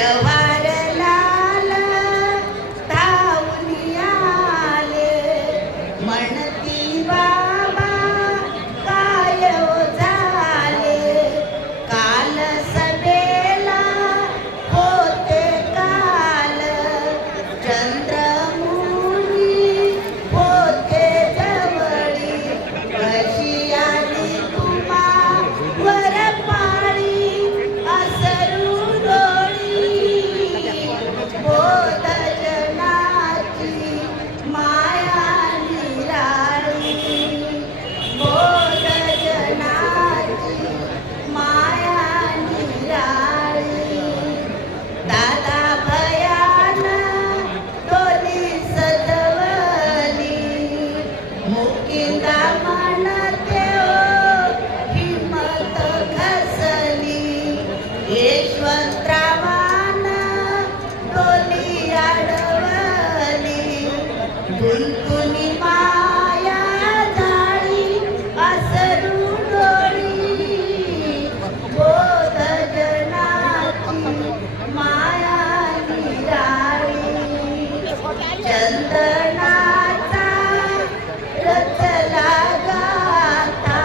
व्यवहार लाल धावून आले म्हणती बाबा काय झाले काल सभेला होते काल चंद्रमुनी होते जवळी कशी आली तुम्हा वर पाळी असरू बोध जनाची माया निराळी बोध जनाची माया निराळी दादा भयान डोली सजवली मुकिंदा म्हणते हिम्मत घसली यशवंतरावान डोली अडवली गुंतुनी माया झाली असरू डोळी बोध जनाची माया निराळी चंदनाचा रचला गाता